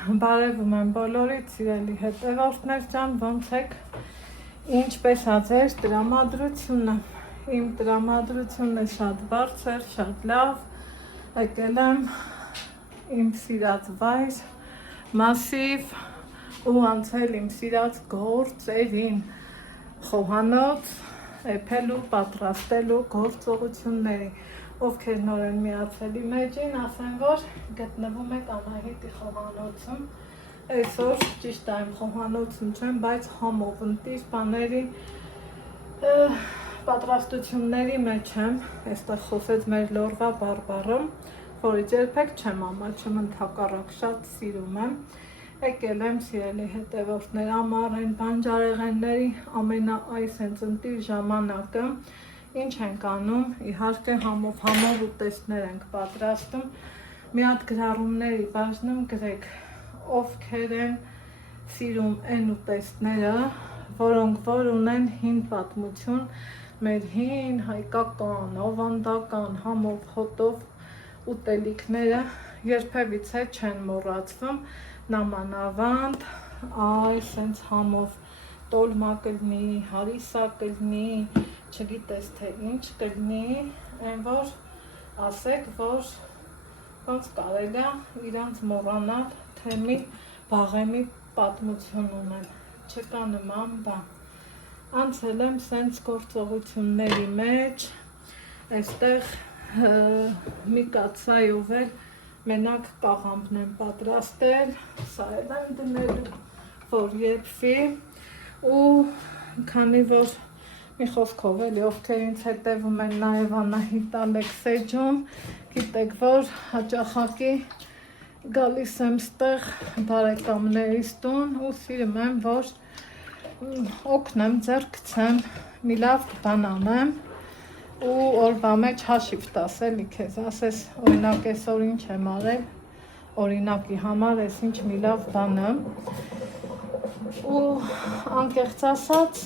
Բարևում եմ բոլորիդ սիրելի հետևորդներ ջան, ոնց եք, ինչպես ա ձեր տրամադրությունը, իմ տրամադրությունն է շատ բարձր, շատ լավ, եկել եմ իմ սիրած վայր, մասիվ ու անցել իմ սիրած գործերին, խոհանոց, էփելու, պատրաստելու գործողությունների, ովքեր նոր են միացել իմ էջին, ասեմ, որ գտնվում եք Անահիտի խոհանոցում, այսօր ճիշտ այն խոհանոցում չեմ, բայց համով ընտիր բաների պատրաստությունների մեջ եմ, այստեղ խոսեց մեր լորվա բարբառը, որից երբեք չեմ ամաչում, ընդհակառակ շատ սիրում եմ, եկել եմ սիրելի հետևորդներ, ամառեն, բանջարեղենների ամենաայս հենց ընտիր ժամանակը, ինչ ենք անում, իհարկե համով ուտեստներ ենք պատրաստում, մի հատ գրառումների բաժնում գրեք, ովքեր են սիրում այն ուտեստները, որոնք որ ունեն հին պատմություն, մեր հին հայկական, ավանդական, համով հոտով ուտելիքները երբևիցե չեն մոռացվում, նամանավանդ, այս հենց համով տոլմա կլինի, հարիսա կլինի, չգիտես թե ինչ կլինի, այն որ ասեք, որ ոնց կարելի է իրանց մոռանալ, թե մի բաղեմի պատմություն ունեն, չկա նման բան։ Անցել եմ սենց գործողությունների մեջ, այստեղ մի կաթսայով էլ մենակ կաղամբն եմ պատրաստել, սա էլ եմ դնելու, որ եփվի ու քանի որ մի խոսքով էլի, ովքեր ինձ հետևում են նաև Անահիտ Ալեքսեջում, գիտեք, որ հաճախակի գալիս եմ ստեղ բարեկամներիս տուն ու սիրում եմ, որ օգնեմ, ձեռք գցեմ, մի լավ բան անեմ ու օրվա մեջ հաշիվ տաս էլի քեզ, ասես օրինակ այսօր ինչ եմ արել, օրինակի համար ես ինչ մի լավ բանը ու անկեղծ ասած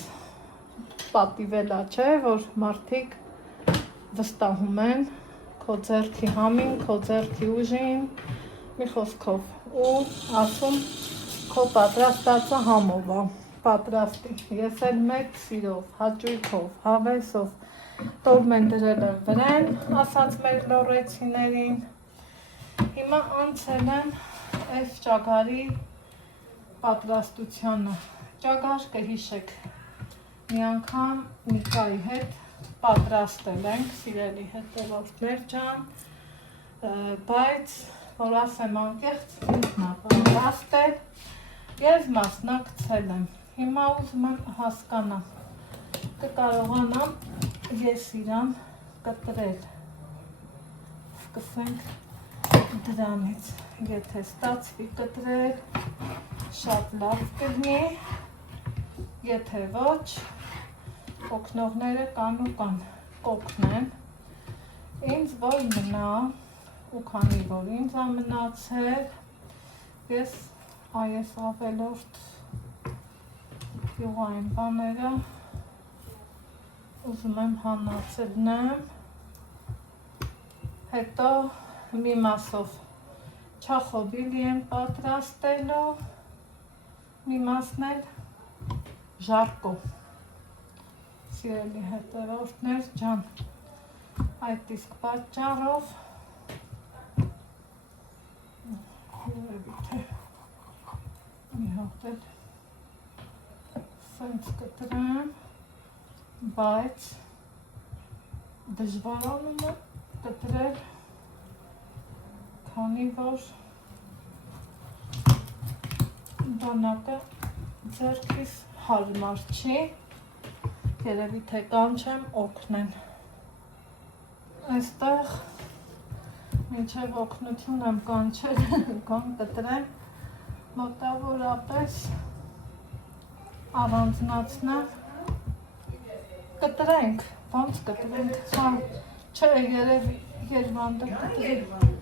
պատիվելա չէ, որ մարդիկ վստահում են քո ձեռքի համին, քո ձեռքի ուժին, մի խոսքով ու ասում քո պատրաստածը համով է, պատրաստի, ես էլ մեծ սիրով, հաճույքով, հավեսով տոլմեն դրել եմ վրան, ասած մեր լոռեցիներին, հիմա անցել եմ այս ճագարի պատրաստությանը, ճագար կհիշեք, մի անգամ Նիկայի հետ պատրաստել ենք, սիրելի հետևորդներ ջան, բայց որ ասեմ անկեղծ ինքն է պատրաստել, ես մասնակցել եմ, հիմա ուզում եմ հասկանամ, կկարողանամ ես իրան կտրել, սկսենք դրանից, եթե ստացվի կտրել, շատ լավ կլինի, եթե ոչ, օգնողները կան ու կան, կօգնեն, ինձ որ մնա, ու քանի որ ինձ ա մնացել, ես այս ավելորդ յուղային բաները ուզում եմ հանացելնեմ, հետո մի մասով չախոբիլի եմ պատրաստելու, մի մասն էլ ժարկո, սիրելի հետևորդներ ջան, այդ իսկ պատճառով երևի թե մի հատ էլ սենց կտրեմ, բայց դժվարանում է կտրել, քանի որ բանակը ձեռքիս հարմար չի, երևի թե կանչեմ օգնեն, այստեղ մինչև օգնություն եմ կանչել, կան կտրեմ, մոտավորապես առանձնացնեմ, կտրենք, ոնց կտրենք, հա, չէ երևի երվանդը կտրենք,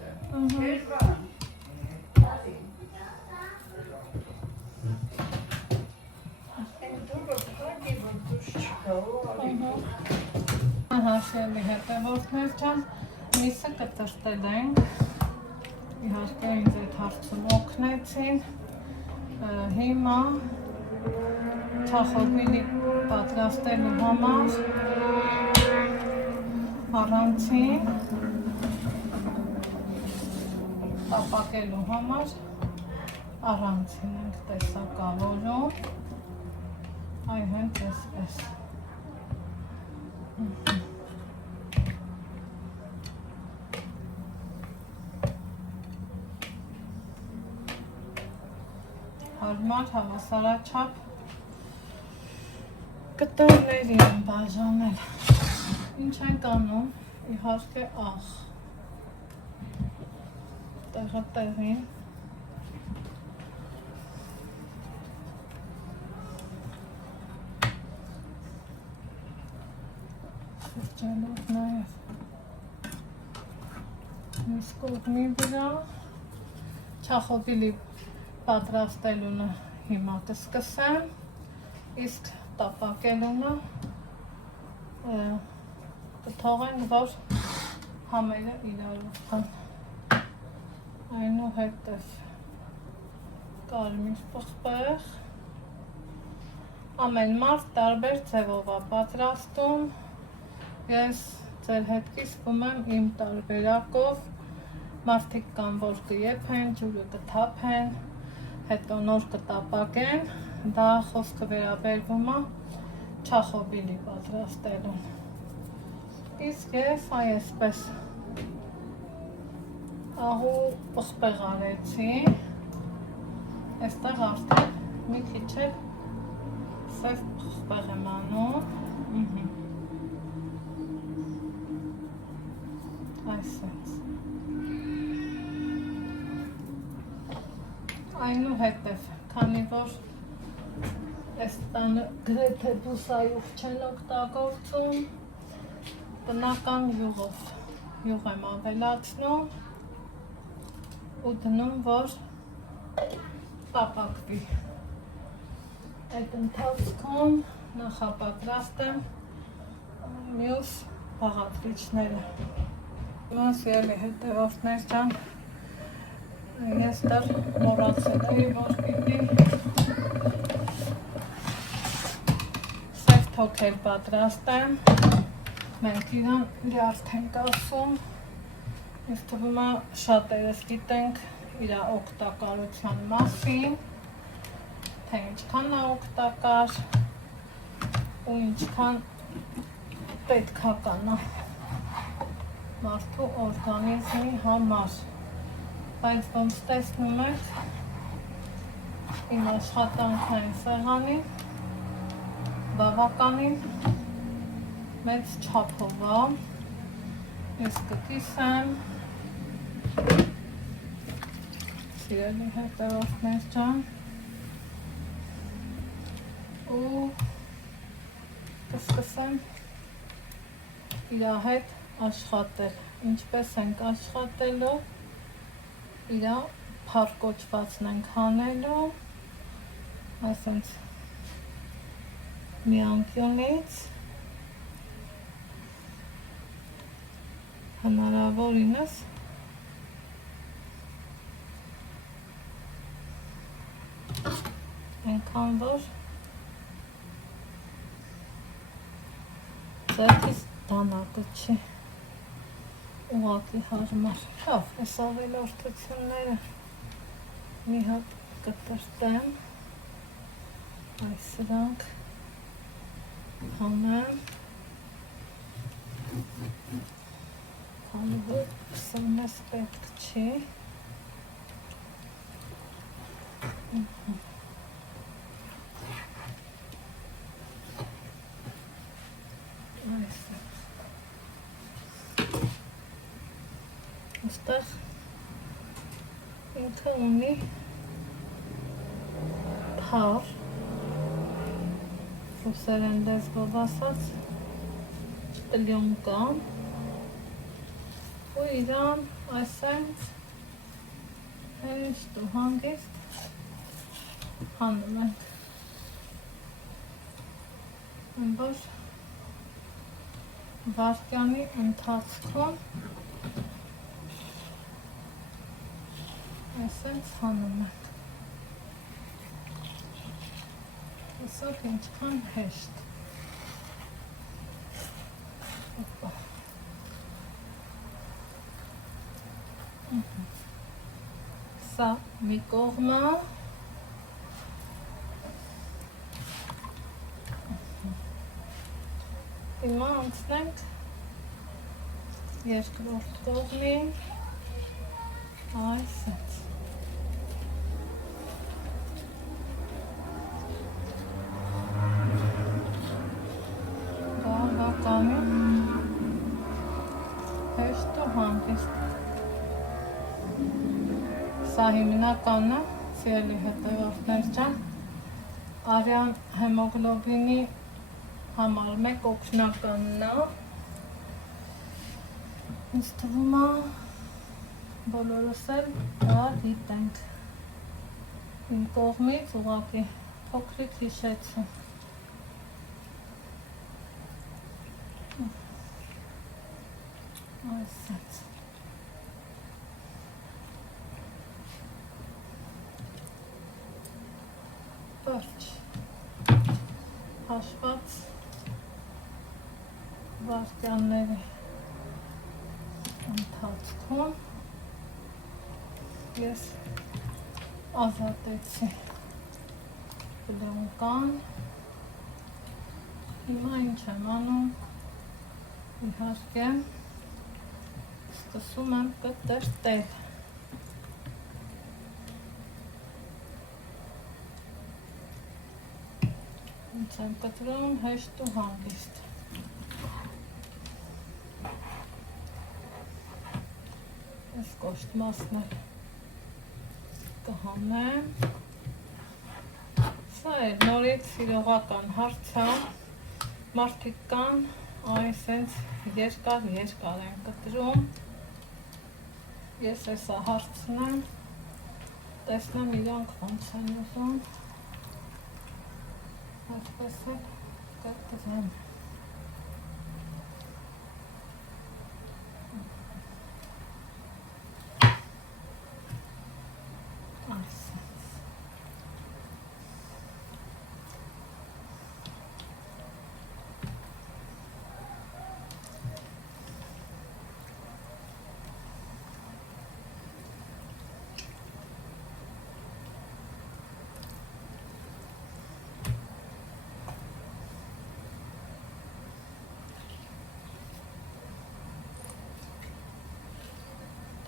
Ահա սիրելի հետևորդներ ջան, միսը կտրտել ենք, իհարկե ինձ այդ հարցում օգնեցին, հիմա չախոբիլի պատրաստելու համար առանցին տապակելու համար առանցին ենք տեսակավորում, այ հենց այսպես։ Հարմար հավասարաչափ կտորների եմ բաժանել։ Ինչ ենք անում, իհարկե աղ, տեղը տեղին, շրջելով նաև մյուս կողմի վրա, չախոբիլի պատրաստելունը հիմա կսկսեմ, իսկ տապակելունը կթողենք, որ համերը իրարով կան, այնուհետև կարմիր պղպեղ, ամեն մարդ տարբեր ձևով է պատրաստում, ես ձեր հետ կիսվում եմ իմ տարբերակով, մարդիկ կան, որ կեփեն, ջուրը կթափեն, հետո նոր կտապակեն, դա խոսքը վերաբերվում է չախոբիլի պատրաստելուն։ Իսկ ես այսպես ահու պղպեղ արեցի, այստեղ արդեն մի քիչ էլ սև պղպեղ եմ անում, այսպես։ Այնուհետև, քանի որ այս տանը գրեթե բուսայուղ չեն օգտագործում, տնական յուղով յուղ եմ ավելացնում ու դնում, որ տապակվի։ Այդ ընթացքում նախապատրաստեմ մյուս բաղադրիչները։ Սիրելի հետևորդներ ջան, ես դեռ մոռացել էի, որ պիտի սև թոքեր պատրաստեմ, մենք իրան լյարդ ենք ասում, ինձ թվում է շատերս գիտենք իր օգտակարության մասին, թե ինչքան է օգտակար ու ինչքան պետքական է մարդու օրգանիզմի համար, բայց ոնց տեսնում եք իմ աշխատանքային սեղանին բավականին մեծ չափով է, ես կկիսեմ, սիրելի հետևորդներ ջան, ու կսկսեմ իր հետ աշխատել, ինչպես ենք աշխատելու, իր փառկոչվածն ենք հանելու, ասենց մի անկյունից հնարավորինս այնքան որ ձերքից դանակը չի, ուղղակի հարմար։ Լավ, այս ավելորդությունները մի հատ կտրտեմ, այս սրանք հանեմ, քանի որ սնես պետք չի, այստեղ ինքը ունի փար, ռուսերեն լեզվով ասած տնյոնկան ու իրան այսենց հեշտ ու հանգիստ հանում ենք, որ վարկյանի ընթացքում Այսպես հանում եմ։ Ասակ ինչքան հեշտ։ Սա մի կողմը։ Հիմա անցնենք երկրորդ կողմին, այսպես։ Բավականին հեշտ ու հանգիստ։ Սա հիմնականը, սիրելի հետևորդներ ջան, արյան հեմոգլոբինի համար մեկ օգնականն է։ Ինձ թվում է բոլորս էլ դա գիտենք։ Իմ կողմից ուղղակի փոքրիկ հիշեցում։ Այսպես։ Բարջ հաշված վայրկյանների ընթացքում ես ազատեցի բլոնկան։ Հիմա ինչ եմ անում, իհարկե սկսում եմ կտրտել։ Ինչ եմ կտրում, հեշտ ու հանգիստ։ Այս կոշտ մասն էլ կհանեմ։ Սա է նորից իրողական հարց է։ Մարդիկ կան, այսենց երկար են կտրում։ Ես էսա հարցնեմ, տեսնեմ իրանք ոնց են ուզում։ Այդպես էլ կտրեմ։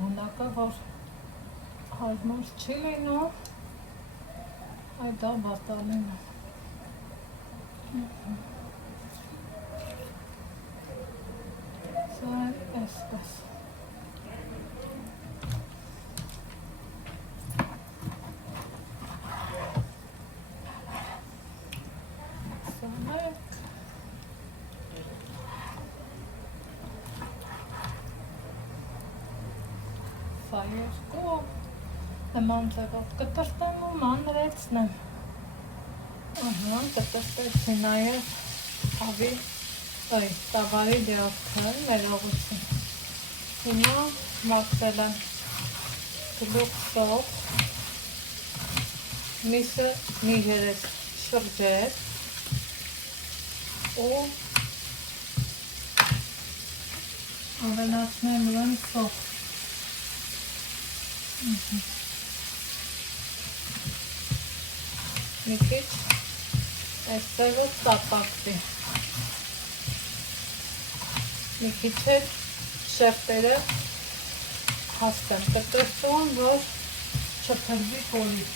Դանակը, որ հարմար չի լինում, այ դա բատալին է։ Սա է այսպես։ Երկու նման ձևով կտրտեմ ու մանրեցնեմ։ Կտրտեցի նաև տավարի դյոթքը, ներողություն։ Հիմա մաքրել եմ գլուխ սոթ, միսը մի երես շրջեր ու ավելացնեմ ուրեն սոթ։ Մի քիչ այստեղ ու տապակվի։ Մի քիչ էլ շերտերը հաստեմ կտրտում, որ չփրվի փոլի։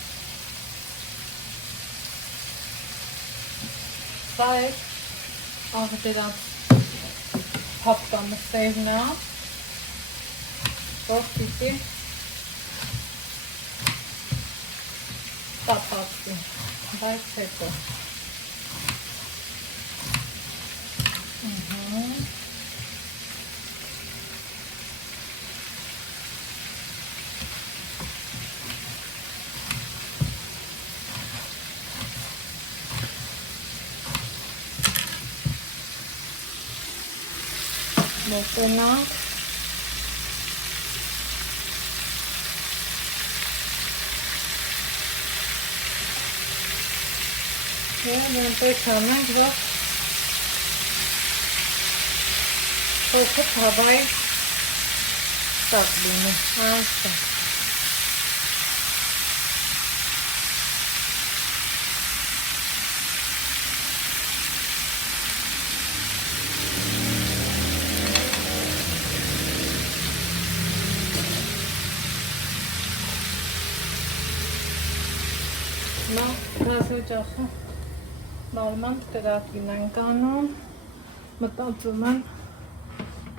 Սա է աղջերած փապկամսերն է, որ պիտի տապակվի, բայց հետո։ Մոտենանք Այնպես անենք, որ փոքր հավայի տակ լինի, այստեղ։ Նա հազոջախը նորման կրակին են կանում, մտածում եմ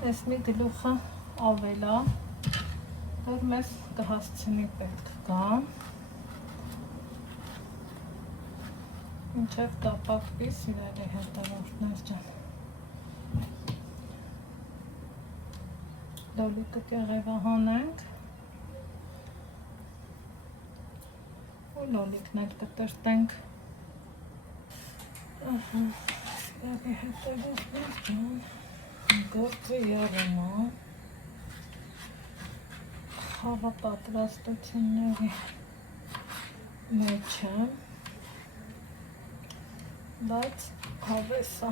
ես մի գլուխը ավելա, որ մեզ կհասցնի պետք կան, մինչև կապակվի սիրելի հետևորդներ ջան։ Լոլիկը կեղևահանենք ու լոլիկներ կտրտենք։ Սիրելի հետևորդներ ջան, գործը եղում է խաղապատրաստությունների մեջ եմ, բայց հավես է։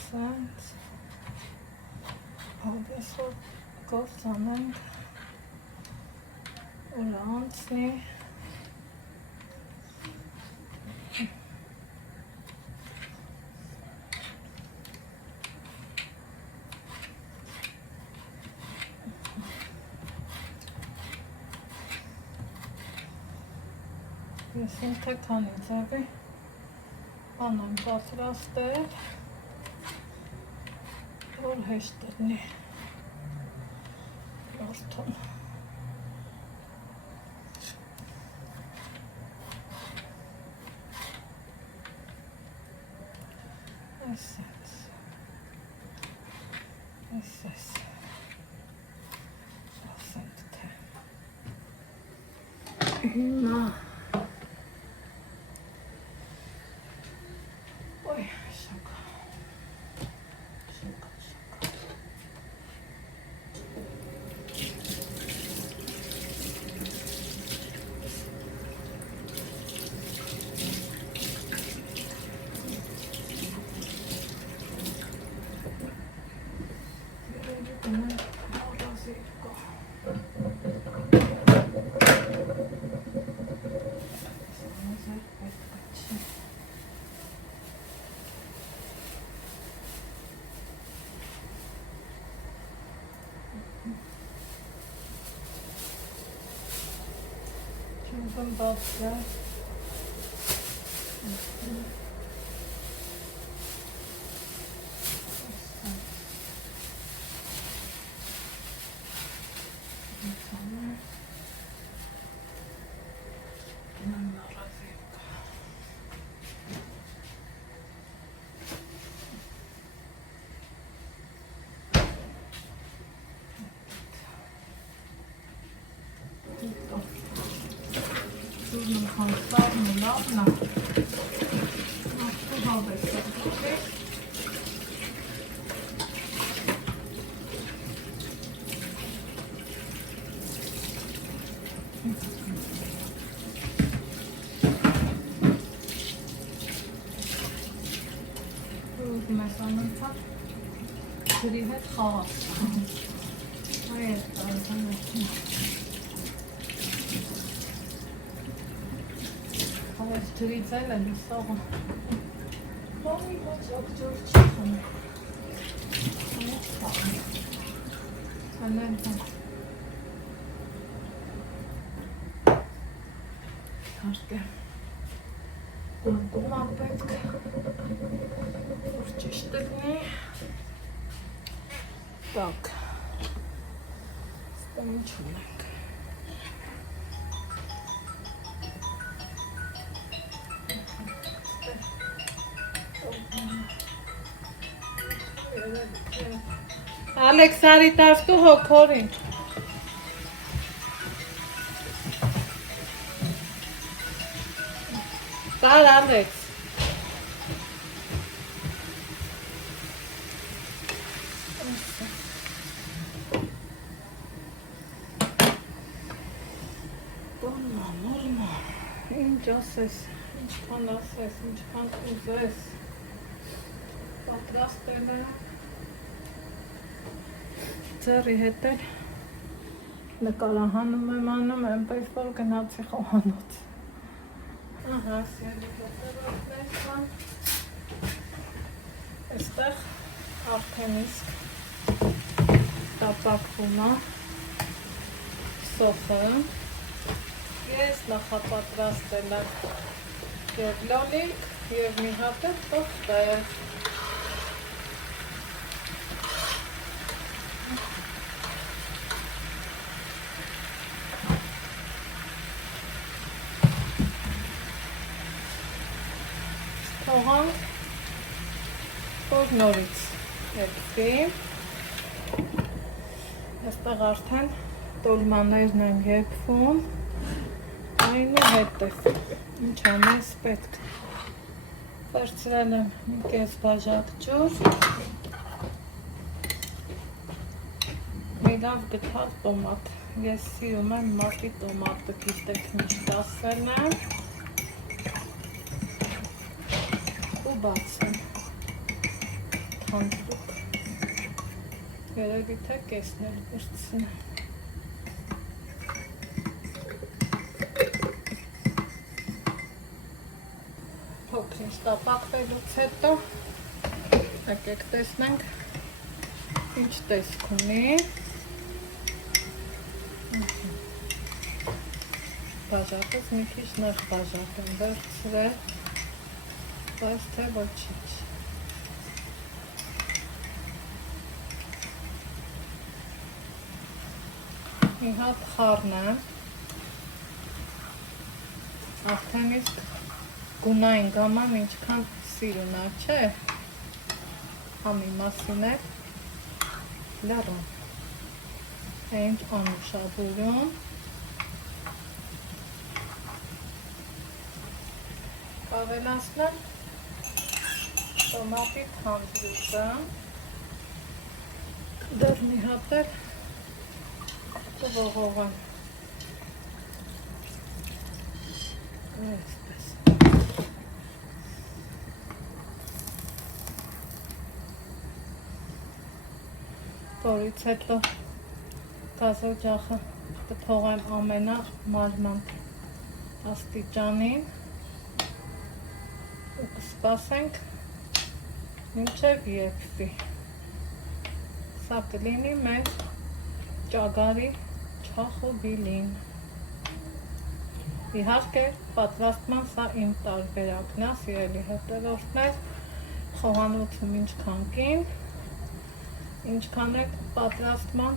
Սենց հավես որ գործ անենք ուր անցնի ես իմ թե քանի ձևի բան եմ պատրաստել, որ հեշտ լինի լորթուն։ Այս ասենք թե հիմա Չունգն բացրա Խանձարն ու լավն է, աղթու հավես է, ուզում ես անընդհատ ջրի հետ խաղաս, այդ տարվանություն։ Այս ջրի ձելը լուսողը բանի ոչ ակջոր չի խնում անեն հարկե կուլկումա պետք որ ճիշտ լինի տակ ստեմ ինչ ունենք Ալեքս արի տաստու հոքորին տար Ալեքս Ինչ ասես, ինչքան ասես, ինչքան ուզես, պատրաստել է, ձեռի հետ էլ նկարահանում եմ անում, այնպես որ գնացի խոհանոց։ Ահա, սիրելի հետևորդներ կան, այստեղ արդեն իսկ տապակվում է սոխը, ես նախապատրաստել եմ և լոլիկ և մի հատ էլ տոստել։ Թողանք, որ նորից եփվի, այստեղ արդեն տոլմաներն են եփվում, այնուհետև ինչ անես պետք, վերցրել եմ մի կես բաժակ ջուր, մի լավ գթած տոմատ, ես սիրում եմ մատի տոմատը, գիտեք միշտ ասել եմ, ու բացեմ, թանձրուկ, երևի թե կեսն էլ վերցնեմ։ Փոքրինչ տապակվելուց հետո եկեք տեսնենք ինչ տեսք ունի։ Բաժակից մի քիչ նեղ բաժակ եմ վերցրել, բայց թե ոչինչ։ Մի հատ խառն է, արդեն իսկ գունային գաման ինչքան սիրուն է, չէ, համի մասին է, լարում, ինչ անուշաբուրում, ավելացնեմ տոմատի թանձրուկը, դեռ մի հատ էլ կողողան, այսպես։ Որից հետո գազօջախը կթողեմ ամենամարման աստիճանին ու կսպասենք մինչև եփվի։ Սա կլինի մեր ճագարի չախոբիլին։ Իհարկե, պատրաստման սա իմ տարբերակն է, սիրելի հետևորդներ, խոհանոցում ինչքան կին, ինչքան է պատրաստման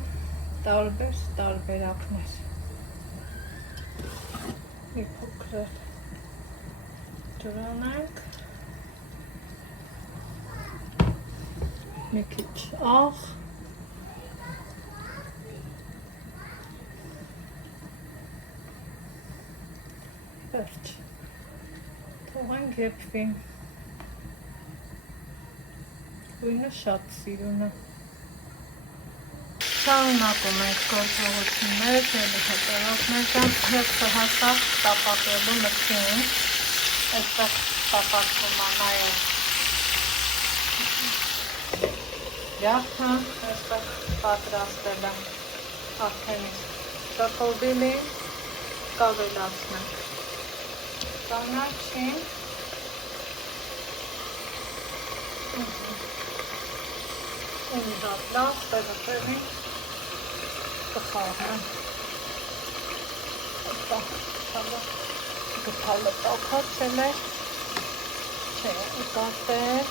տարբեր տարբերակներ։ Մի փոքր ջրանանք, մի քիչ աղ, վերջ, թողենք եփվի, գույնը շատ սիրուն է։ Շարունակում ենք գործողությունները, ջելի հետևորդներ ջան, հերթը հասավ տապակելու մտքին, այստեղ տապակվում է նաև յախը, այստեղ պատրաստել եմ արդեն շախոբիլին, կավելացնենք կանաչին, ու մի հատ լավ տեղը կխաղնեմ, գթալը տաքացել է, չէ, ուկատել,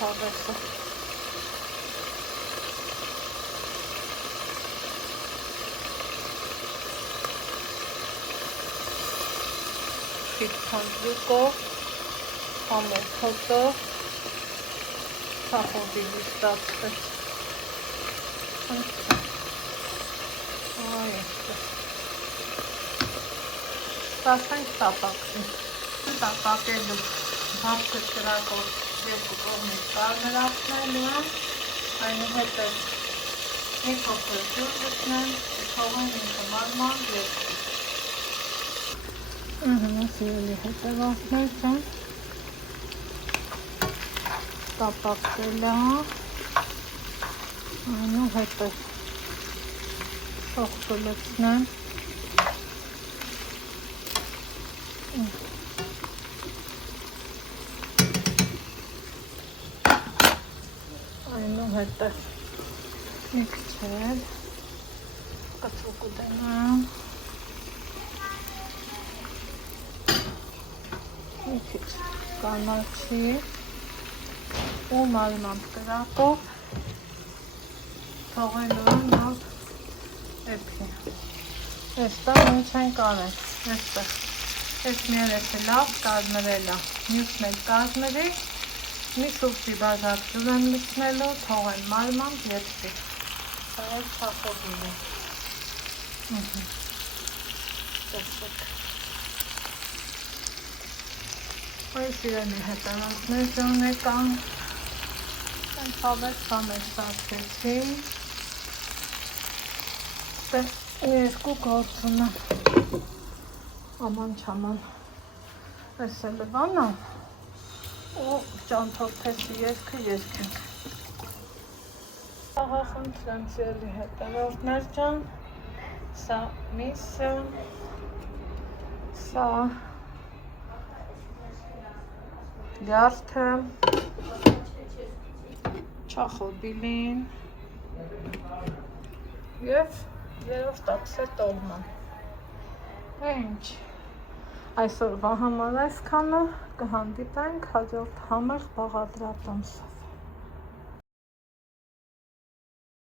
հավեսը, խիտ թանձրուկով, համով հոտով, շախոբիլի ստացվեց, սպասենք տապակվի, տապակելու բարձր կրակով երկու կողմից կարմրացնելու եմ, այնուհետև Մի փոքր ջուր գտնեմ, թողեմ ինքը մարման և սիրելի հետևորդներ ջան, տապակվել է, այնուհետև թող լցնեմ, այնուհետև մի քիչ կցու կդնեմ, մի քիչ կանաչի ու մարմամբ կրակով թողելու եմ նոր էփի։ Այստեղ ինչ ենք արել, այստեղ այս մի երեքը լավ կազմրել է, մյուսն էլ կազմրի, մի շուրջի բաժակ ջուր եմ լցնելու, թողեմ մարմամբ եփվի։ Սա էլ չախոբին է։ Տեսեք։ Այս իրենի հետևանքներ ջան եկան, հավես համեր սարքեցի, երկու գործ ունեմ, աման չաման, այս է լվանը ու ճանթորդեսի երկը երկենք։ Ահա խնդրեմ սիրելի հետևորդներ ջան, սա միսը, սա գարդը, չախոբիլին և երորդ ակսե տոլման։ Ինչ, այսօրվա համար այսքանը, կհանդիպենք հաջորդ համեղ բաղադրատոմսով։